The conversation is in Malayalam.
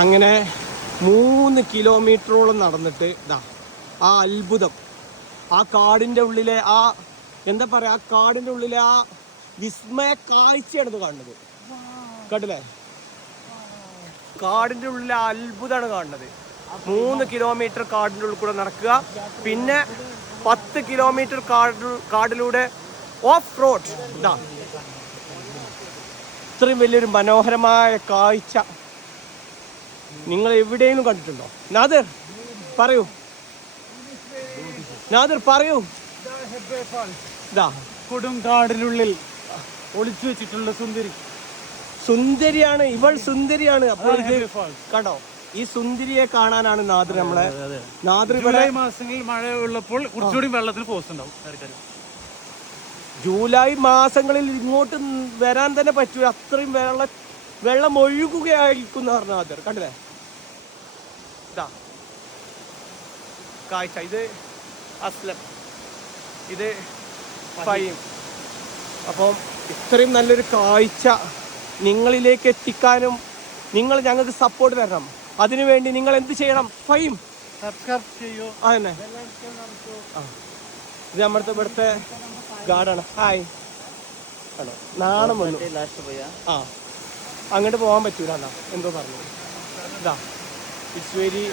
അങ്ങനെ 3 കിലോമീറ്ററോളം നടന്നിട്ട് ഇതാ ആ അത്ഭുതം, ആ കാടിൻ്റെ ഉള്ളിലെ ആ എന്താ പറയുക, ആ കാടിൻ്റെ ഉള്ളിലെ ആ വിസ്മയ കാഴ്ചയാണ് ഇത് കാണുന്നത്. കണ്ടില്ലേ, കാടിൻ്റെ ഉള്ളിലെ അത്ഭുതമാണ് കാണുന്നത്. 3 കിലോമീറ്റർ കാടിൻ്റെ ഉള്ളിൽ കൂടെ നടക്കുക, പിന്നെ 10 കിലോമീറ്റർ കാടിലൂടെ ഓഫ് റോഡ്. ഇതാ ഇത്രയും വലിയൊരു മനോഹരമായ കാഴ്ച നിങ്ങൾ എവിടെയെങ്കിലും കണ്ടിട്ടുണ്ടോ? നാദിർ പറയൂ, നാദിർ പറയൂ. ഇതാ കൊടുങ്കാടിനുള്ളിൽ ഒളിച്ചു വെച്ചിട്ടുള്ള സുന്ദരിയാണ് ഇവൾ, സുന്ദരിയാണ്. അപ്പോൾ കണ്ടോ, ഈ സുന്ദരിയെ കാണാനാണ് നാദിർ നമ്മളെ. നാദിർ ജൂലൈ മാസങ്ങളിൽ മഴ ഉള്ളപ്പോൾ കുറച്ചുകൂടി വെള്ളത്തിന് ഫോഴ്സ് ഉണ്ടാവും. ജൂലൈ മാസങ്ങളിൽ ഇങ്ങോട്ട് വരാൻ തന്നെ പറ്റൂല, അത്രയും വെള്ളം ഒഴുകുകയായിരിക്കും എന്ന് പറഞ്ഞ നാദിർ. കണ്ടില്ലേ ഇതാ കാഴ്ച. ഇത് അസ്ലം, ഇത് ഫൈം. അപ്പം ഇത്രയും നല്ലൊരു കാഴ്ച നിങ്ങളിലേക്ക് എത്തിക്കാനും നിങ്ങൾ ഞങ്ങൾക്ക് സപ്പോർട്ട് തരണം. അതിനുവേണ്ടി നിങ്ങൾ എന്ത് ചെയ്യണം? ഫൈം സബ്സ്ക്രൈബ് ചെയ്യൂ. അതന്നെ, ഇത് നമ്മുടെ ഇവിടുത്തെ ഗാർഡാണ്. ഹായ്, ആണോ നാണം വന്നു. ആ അങ്ങോട്ട് പോകാൻ പറ്റൂല, എന്തോ പറഞ്ഞു. ഇതാ ഇറ്റ്സ് വെരി